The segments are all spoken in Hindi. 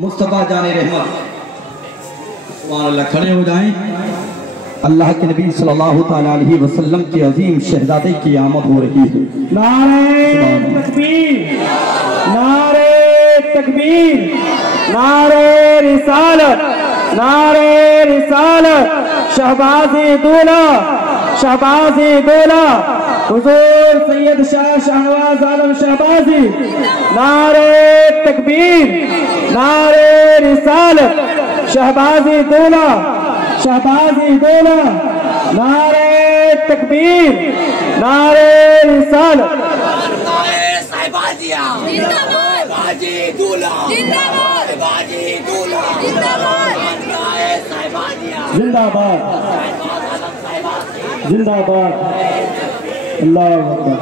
मुस्तफा जाने रहमत खड़े हो जाएं। अल्लाह के नबी सल्लल्लाहु ताला अलैहि वसल्लम की अजीम शहजादे की आमद हो रही है। नारे तकबीर, नारे तकबीर, नारे रिसालत, नारे रिसालत। शहबाज़े दूल्हा, शहबाज़े दूल्हा हुजूर सैयद शाह शाहनवाज आलम शहबाजी। नारे तकबीर, नारे रिसालत। शहबाज़े दूल्हा, शहबाज़े दूल्हा। नारे तकबीर, नारे रिसालत। जिंदाबाद, जिंदाबाद। अल्लाह अकबर।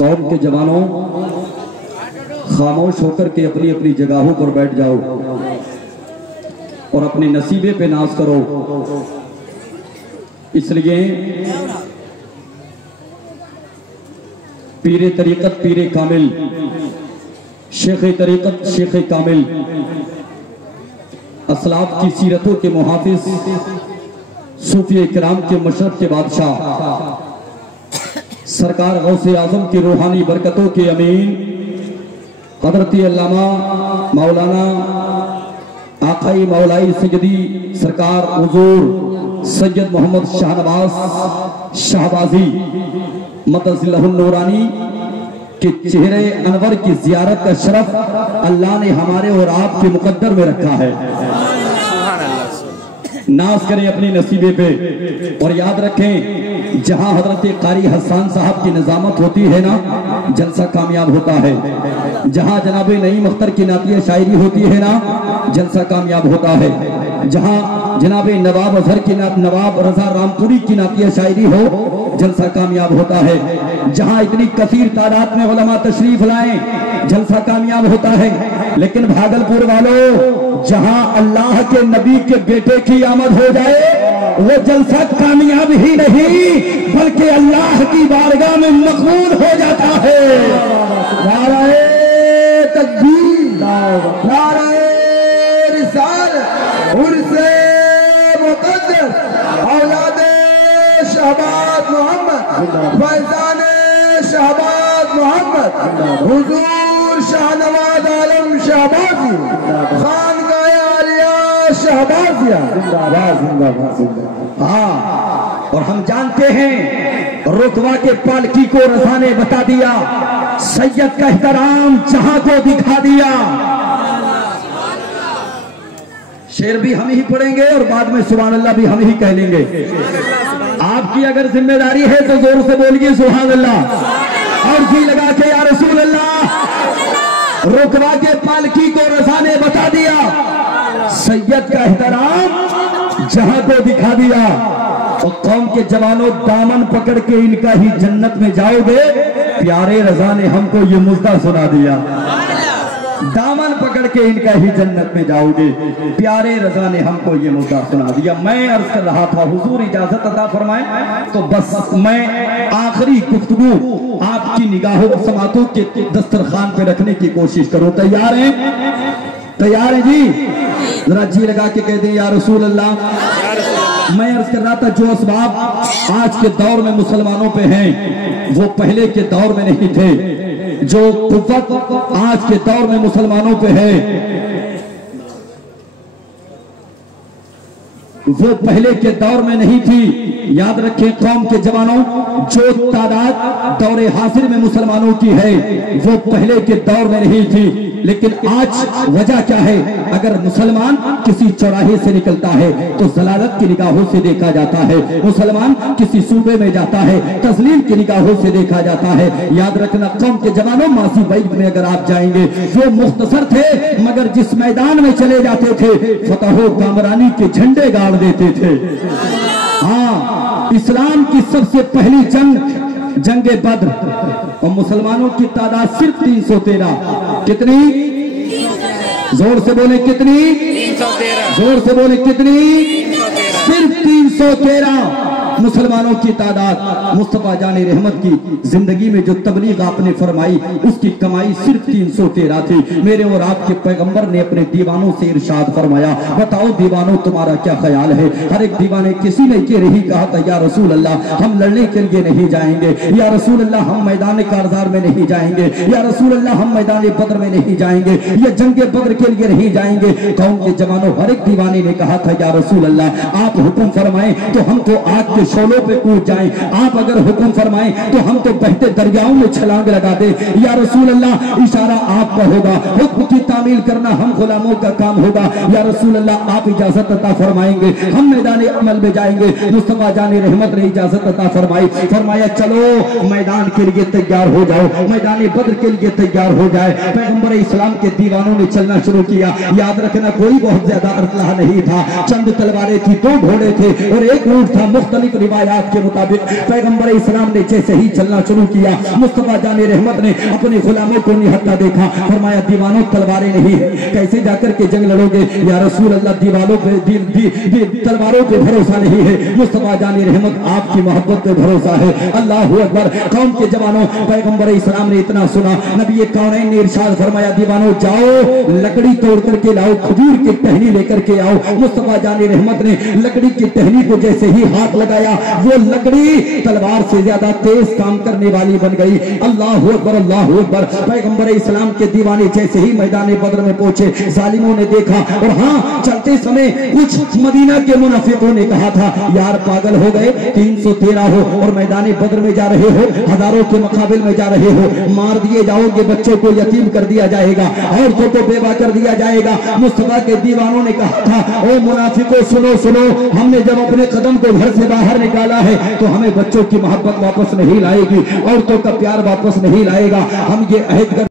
कौम के जवानों, खामोश होकर के अपनी अपनी जगहों पर बैठ जाओ और अपने नसीबे पे नाज करो। इसलिए पीरे तरीकत पीरे कामिल, शेख तरीकत शेख कामिल, असलाफ की सीरतों के मुहाफिज, सूफी किराम के मशरफ के बादशाह, सरकार गौसे आजम की रूहानी बरकतों के अमीन हज़रत अल्लामा मौलाना आकाई मौलाई सैयदी सरकार हुजूर सैयद मोहम्मद शाहनवाज शाहबाजी मदज़िल्लहुन नूरानी के चेहरे अनवर की जियारत का शरफ अल्लाह ने हमारे और आपके मुकद्दर में रखा है। नाज करें अपने नसीबे पे और याद रखें, जहां हजरत कारी हसन साहब की निजामत होती है ना, जलसा कामयाब होता है। जहां जनाब नईम अख्तर की नातिया शायरी होती है ना, जलसा कामयाब होता है। जहां जनाब नवाब अजहर की नवाब रजा रामपुरी की नातिया शायरी हो, जलसा कामयाब होता है। जहां इतनी कसीर तादाद में उलमा तशरीफ लाए, जलसा कामयाब होता है। लेकिन भागलपुर वालों, जहां अल्लाह के नबी के बेटे की आमद हो जाए, वो जलसा कामयाब ही नहीं बल्कि अल्लाह की बारगाह में मकबूल हो जाता है। नारे तकबीर, नारे रिसालत। उर्से मुक़द्दस औलादे शहबाज मोहम्मद, फैज़ाने शहबाज मोहम्मद, हुजूर शाहनवाज आलम शहबाजी, खानकाए आलिया शहबाजिया। हाँ, और हम जानते हैं रुतबा के पालकी को रज़ा ने बता दिया, सैयद का एहतराम जहां को दिखा दिया। शेर भी हम ही पढ़ेंगे और बाद में सुभान अल्लाह भी हम ही कह लेंगे। आपकी अगर जिम्मेदारी है तो जोर से बोलिए सुभान अल्लाह और जी लगा के या रसूल अल्लाह। रुतबा के पालकी को रज़ा ने बता दिया, सैयद का एहतराम जहां को दिखा दिया। और कौम के जवानों, दामन पकड़ के इनका ही जन्नत में जाओगे, प्यारे रज़ा ने हमको ये मुद्दा सुना दिया। दामन पकड़ के इनका ही जन्नत में जाओगे, प्यारे रज़ा ने हमको ये मुद्दा सुना दिया। मैं अर्ज कर रहा था, हुजूर इजाजत अता फरमाए तो बस मैं आखिरी गुफ्तगू आपकी निगाहों समातों के दस्तरखान पे रखने की कोशिश करूं। तैयार हैं? तैयार हैं जी? जरा जी लगा के कह दें या रसूल अल्लाह। मैं अर्ज कर रहा था, जो असबाब आज के दौर में मुसलमानों पे हैं वो पहले के दौर में नहीं थे। जो कुव्वत आज के दौर में मुसलमानों पे है वो पहले के दौर में नहीं थी। याद रखें कौम के जवानों, जो तादाद दौरे हासिल में मुसलमानों की है वो पहले के दौर में नहीं थी। लेकिन आज वजह क्या है? अगर मुसलमान किसी चौराहे से निकलता है तो जलालत की निगाहों से देखा जाता है, मुसलमान किसी सूबे में जाता है तस्लीम की निगाहों से देखा जाता है। याद रखना कौम के जवानों, मासी बैग में अगर आप जाएंगे वो मुख्तसर थे मगर जिस मैदान में चले जाते थे फतहो कामरानी के झंडे गाड़ देते थे। हाँ, इस्लाम की सबसे पहली जंगे बद्र और मुसलमानों की तादाद सिर्फ 313। कितनी? जोर से बोले कितनी? 313। जोर से बोले कितनी? सिर्फ 313 मुसलमानों की तादाद। मुस्तफा जाने रहमत की जिंदगी में जो तबलीग आपने फरमाई उसकी कमाई सिर्फ 313 थी। मेरे और आपके पैगंबर ने अपने दीवानों से इरशाद फरमाया, बताओ दीवानों तुम्हारा क्या ख्याल है? हर एक दीवाने किसी ने ये नहीं कहा था या रसूल अल्लाह हम लड़ने के लिए नहीं जाएंगे, या रसूल अल्लाह हम मैदान कारजार में नहीं जाएंगे, या रसूल अल्लाह हम मैदान बद्र में नहीं जाएंगे, या जंगे बद्र के लिए नहीं जाएंगे। कौम के जवानों हर एक दीवाने ने कहा था या रसूल अल्लाह आप हुक्म फरमाएं तो हम तो आग के शोलों पे कूद जाएं, आप अगर हुक्म फरमाएं तो हम तो बहते दरियाओं में छलांग लगा दे। या रसूल अल्लाह इशारा आपका होगा, हुक्म की तामील करना हम गुलामों का काम होगा। या रसूल अल्लाह आप इजाजत अता फरमाएंगे हम मैदान अमल में जाएंगे। मुस्तफा जाने रहमत ने इजाजत अता फरमाई, फरमाया चलो मैदान के लिए तैयार हो जाओ, मैदान बद्र के लिए तैयार हो जाए। पैगंबर इस्लाम के दीवानों ने चलना शुरू किया। याद रखना कोई बहुत ज्यादा अरसलाह नहीं था, चंद तलवारें थी, 2 घोड़े थे और 1 ऊंट था। मुख्तलिफ रिवायात के मुताबिक पैगंबर इस्लाम ने जैसे ही चलना शुरू किया मुस्तफा जाने रहमत ने अपने गुलामों को निहत्ता देखा, फरमाया दीवानों तलवारें नहीं है, कैसे जाकर के जंग लड़ोगे? या रसूल अल्लाह दीवारों पे तलवारों पे भरोसा नहीं है, मुस्तफा जाने रहमत आपकी मोहब्बत पे भरोसा है। अल्लाह अकबर। कौम के जवानों पैगंबर इस्लाम ने इतना सुना, नबी कौनैन ने इरशाद फरमाया दीवानों जाओ लकड़ी तोड़ करके लाओ, खजूर की टहनी लेकर के आओ। मुस्तफा जाने रहमत ने लकड़ी की टहनी को जैसे ही हाथ लगाया वो लकड़ी तलवार से ज्यादा तेज काम करने वाली बन गई। अल्लाह अकबर अल्लाह अकबर। पैगंबर इस्लाम के दीवाने जैसे ही मैदान बद्र में पहुंचे जालिमों ने देखा और हाँ चलते समय कुछ मदीना के मुनाफिकों ने कहा था यार पागल हो गए, 313 हो और मैदान बद्र में जा रहे हो, हजारों के मुकाबिल में जा रहे हो, मार दिए जाओगे, बच्चों को यतीम कर दिया जाएगा, औरतों को बेवा कर दिया जाएगा। मुस्तफा के दीवानों ने कहा था ओ मुनाफिकों सुनो सुनो, हमने जब अपने कदम को घर से बाहर निकाला है तो हमें बच्चों की मोहब्बत वापस नहीं लाएगी, औरतों का प्यार वापस नहीं लाएगा। हम ये अहद